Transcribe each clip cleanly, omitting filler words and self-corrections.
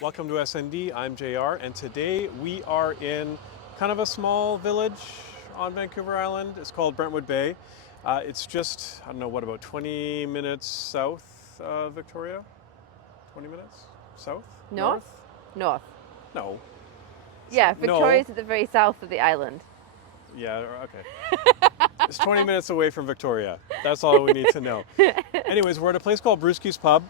Welcome to SND. I'm JR, and today we are in kind of a small village on Vancouver Island. It's called Brentwood Bay. It's just, I don't know, what, about 20 minutes south of Victoria? 20 minutes? South? North? North. No. Yeah, No. Victoria's at the very south of the island. Yeah, okay. It's 20 minutes away from Victoria. That's all we need to know. Anyways, we're at a place called Brewskys Pub.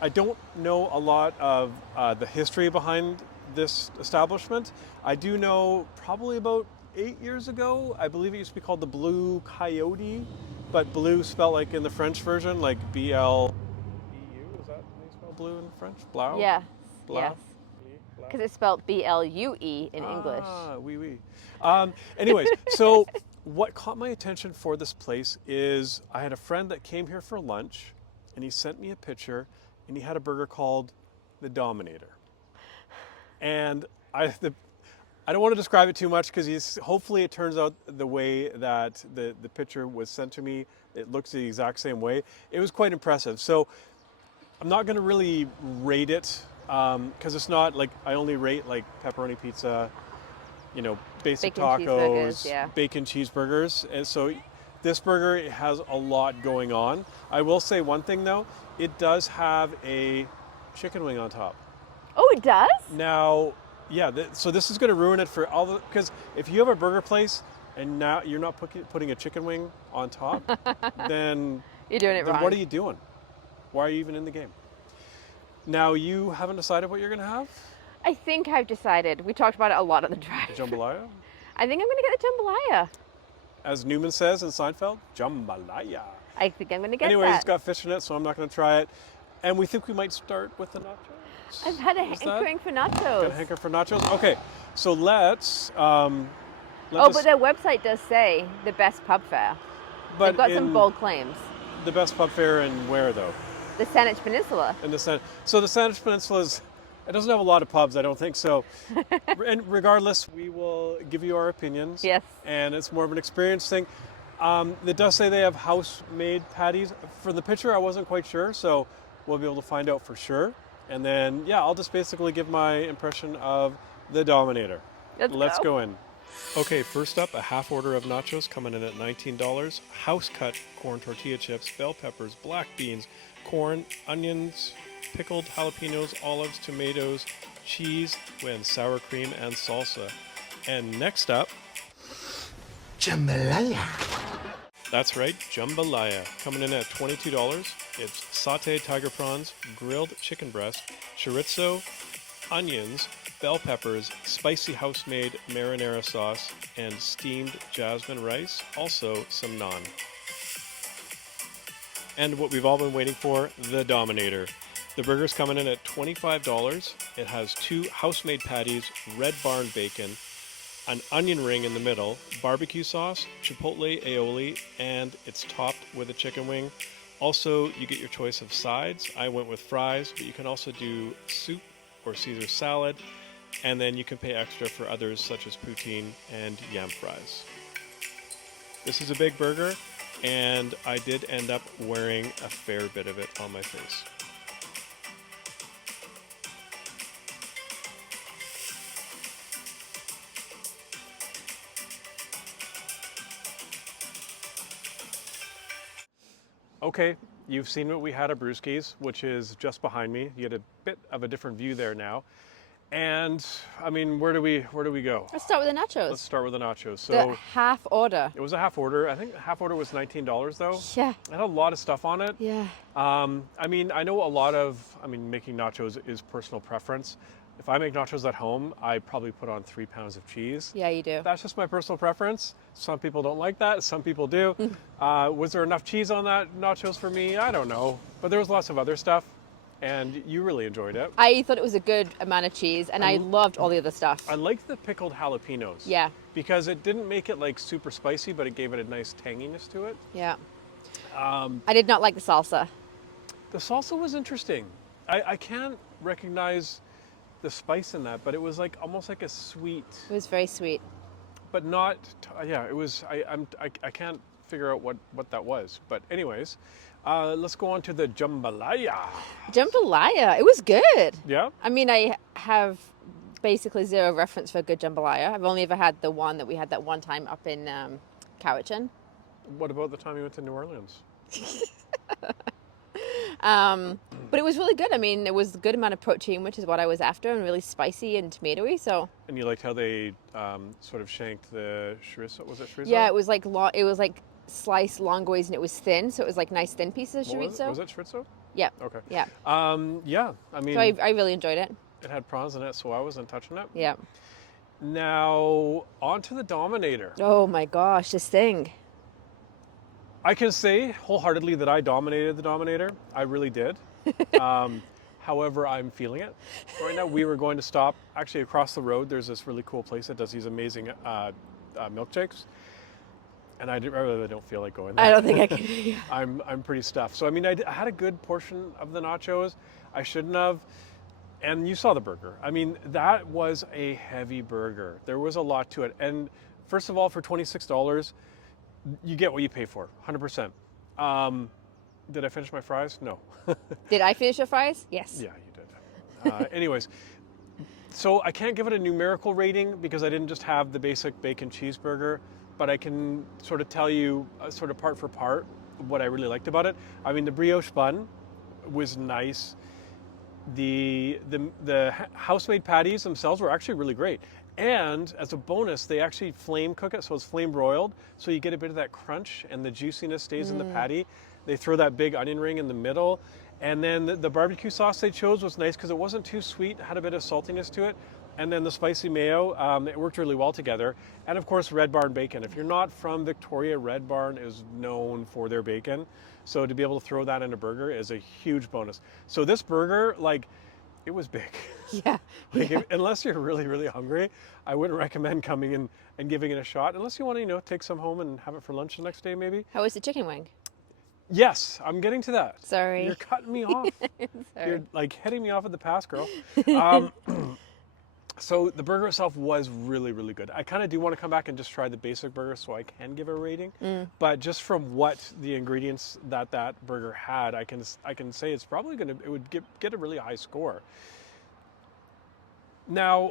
I don't know a lot of the history behind this establishment. I do know probably about 8 years ago, I believe it used to be called the Blue Coyote, but blue spelled like in the French version, like B-L-E-U. Is that how you spell blue in French? Blau? Yes, Blau? yes. Because it's spelled B-L-U-E in English. Ah, oui, oui. Anyways, so what caught my attention for this place is I had a friend that came here for lunch, and he sent me a picture, and he had a burger called the Dominator. And I don't want to describe it too much because hopefully it turns out the way that the picture was sent to me, it looks the exact same way. It was quite impressive. So I'm not going to really rate it because it's not like I only rate like pepperoni pizza, basic Bacon tacos, cheeseburgers, yeah. bacon cheeseburgers. And so this burger has a lot going on. I will say one thing though, it does have a chicken wing on top. Oh, it does? Now, yeah, so this is going to ruin it for all the, because if you have a burger place and now you're not putting a chicken wing on top, then You're doing it then wrong. what are you doing? Why are you even in the game? Now, you haven't decided what you're going to have? I think I've decided. We talked about it a lot on the drive. Jambalaya? I think I'm going to get the jambalaya. As Newman says in Seinfeld, jambalaya. I think I'm going to get Anyways, that. it's got fish in it, so I'm not going to try it. And we think we might start with the nachos. I've had a Is that- hankering for Got a nachos. hanker for nachos? Okay, so let's... But their website does say the best pub fare. They've got some bold claims. The best pub fare and where, though? The Saanich Peninsula. In the So the Saanich Peninsula it doesn't have a lot of pubs, I don't think so. And regardless, we will give you our opinions. Yes. And it's more of an experience thing. It does say they have house-made patties. For the picture, I wasn't quite sure, so we'll be able to find out for sure. And then, yeah, I'll just basically give my impression of the Dominator. Let's go in. Okay, first up, a half order of nachos coming in at $19. House-cut corn tortilla chips, bell peppers, black beans, corn, onions, pickled jalapenos, olives, tomatoes, cheese, and sour cream and salsa. And next up, Jambalaya. that's right, jambalaya, coming in at $22. It's sauteed tiger prawns, grilled chicken breast, chorizo, onions, bell peppers, spicy house-made marinara sauce, and steamed jasmine rice, also some naan. And what we've all been waiting for, the Dominator. The burger's coming in at $25. It has 2 house-made patties, Red Barn bacon, an onion ring in the middle, barbecue sauce, chipotle aioli, and it's topped with a chicken wing. Also, you get your choice of sides. I went with fries, but you can also do soup or Caesar salad, and then you can pay extra for others such as poutine and yam fries. This is a big burger, and I did end up wearing a fair bit of it on my face. Okay, you've seen what we had at Brewskys, which is just behind me. You get a bit of a different view there now. And I mean, where do we go? Let's start with the nachos. Let's start with the nachos. The So half order. it was a half order. I think half order was $19 though. Yeah. It had a lot of stuff on it. Yeah. I mean, I know a lot of, making nachos is personal preference. If I make nachos at home, I probably put on 3 pounds of cheese. Yeah, you do. That's just my personal preference. Some people don't like that. Some people do. Was there enough cheese on that nachos for me? I don't know. But there was lots of other stuff, and you really enjoyed it. I thought it was a good amount of cheese, and I loved all the other stuff. I liked the pickled jalapenos. Yeah. Because it didn't make it like super spicy, but it gave it a nice tanginess to it. Yeah. I did not like the salsa. The salsa was interesting. I can't recognize the spice in that, but it was like almost like a sweet, It was very sweet. but not. Yeah, it was. I can't figure out what that was. But anyways, let's go on to the jambalaya. Jambalaya, it was good. Yeah. I mean, I have basically zero reference for good jambalaya. I've only ever had the one that we had that one time up in Cowichan. What about the time you went to New Orleans? But it was really good. I mean, it was a good amount of protein, which is what I was after, and really spicy and tomatoey. So. And you liked how they sort of shanked the chorizo? Was it chorizo? Yeah, it was like sliced longois, and it was thin, so it was like nice thin pieces of chorizo. Was it chorizo? Yeah. Okay. Yeah. Yeah. I mean. So I really enjoyed it. It had prawns in it, so I wasn't touching it. Yeah. Now on to the Dominator. Oh my gosh, this thing. I can say wholeheartedly that I dominated the Dominator. I really did. However, I'm feeling it. Right now, we were going to stop actually across the road. There's this really cool place that does these amazing milkshakes. And I really don't feel like going there. I don't think I can. I'm pretty stuffed. So, I mean, I had a good portion of the nachos. I shouldn't have. And you saw the burger. I mean, that was a heavy burger. There was a lot to it. And first of all, for $26, you get what you pay for, 100%. Did I finish my fries? No. Did I finish your fries? Yes. Yeah, you did. Anyways, so I can't give it a numerical rating because I didn't just have the basic bacon cheeseburger, but I can sort of tell you sort of part for part what I really liked about it. I mean, the brioche bun was nice. The house-made patties themselves were actually really great. And as a bonus, they actually flame cook it, so it's flame broiled, so you get a bit of that crunch and the juiciness stays in the patty. They throw that big onion ring in the middle. And then the barbecue sauce they chose was nice because it wasn't too sweet, had a bit of saltiness to it. And then the spicy mayo, it worked really well together. And of course, Red Barn bacon. If you're not from Victoria, Red Barn is known for their bacon. So to be able to throw that in a burger is a huge bonus. So this burger, like, it was big. Yeah. Unless you're really, really hungry, I wouldn't recommend coming in and giving it a shot. Unless you want to, take some home and have it for lunch the next day, maybe. How was the chicken wing? Yes, I'm getting to that. Sorry. You're cutting me off. Sorry. You're like heading me off at the pass, girl. So the burger itself was really, really good. I kind of do want to come back and just try the basic burger so I can give a rating. But just from what the ingredients that burger had, I can say it's probably it would get a really high score. Now,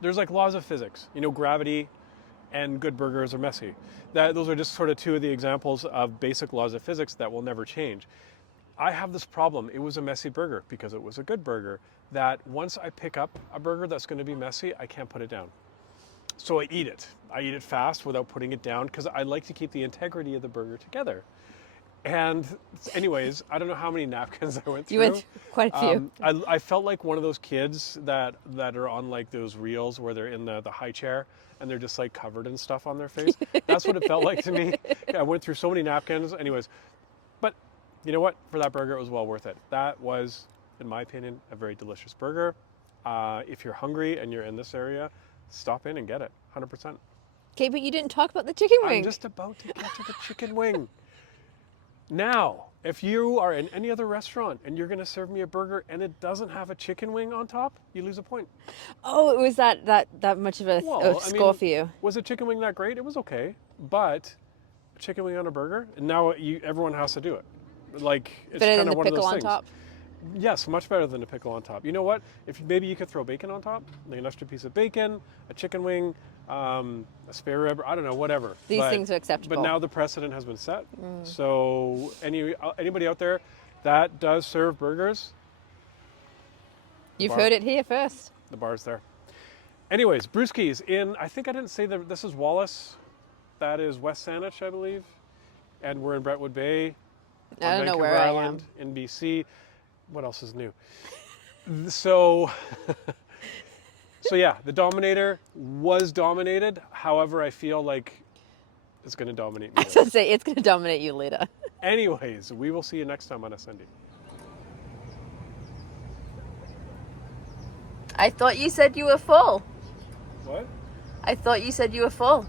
there's like laws of physics. Gravity and good burgers are messy. Those are just sort of two of the examples of basic laws of physics that will never change. I have this problem. It was a messy burger because it was a good burger, that once I pick up a burger that's going to be messy, I can't put it down. So I eat it. I eat it fast without putting it down because I like to keep the integrity of the burger together. And anyways, I don't know how many napkins I went through. You went quite a few. I felt like one of those kids that are on like those reels where they're in the high chair and they're just like covered in stuff on their face. That's what it felt like to me. I went through so many napkins. Anyways, but you know what? For that burger, it was well worth it. That was, in my opinion, a very delicious burger. If you're hungry and you're in this area, stop in and get it, 100%. Okay, but you didn't talk about the chicken wing. I'm just about to get to the chicken wing. Now, if you are in any other restaurant and you're going to serve me a burger and it doesn't have a chicken wing on top, you lose a point. Oh, it was that much of a score for you. Was a chicken wing that great? It was okay, but a chicken wing on a burger, and now everyone has to do it. Like, it's better kind than of the one of those pickle on things. top? Yes, much better than a pickle on top. You know what? If maybe you could throw bacon on top, like an extra piece of bacon, a chicken wing, a spare rib, I don't know, whatever. These things are acceptable. But now the precedent has been set. So anybody out there that does serve burgers, you've heard it here first. The bar's there. Anyways, Brewskys I think I didn't say that this is Wallace. That is West Saanich, I believe. And we're in Brentwood Bay. I don't know Vancouver where Island, I am. In BC. What else is new? So yeah, the Dominator was dominated. However, I feel like it's going to dominate me. I was going to say, it's going to dominate you later. Anyways, we will see you next time on Ascendi. I thought you said you were full. What? I thought you said you were full.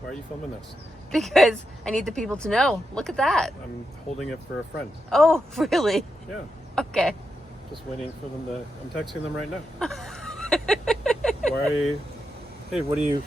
Why are you filming this? Because I need the people to know. Look at that. I'm holding it for a friend. Oh, really? Yeah. Okay. Just waiting for them I'm texting them right now. Why are you... Hey, what are you...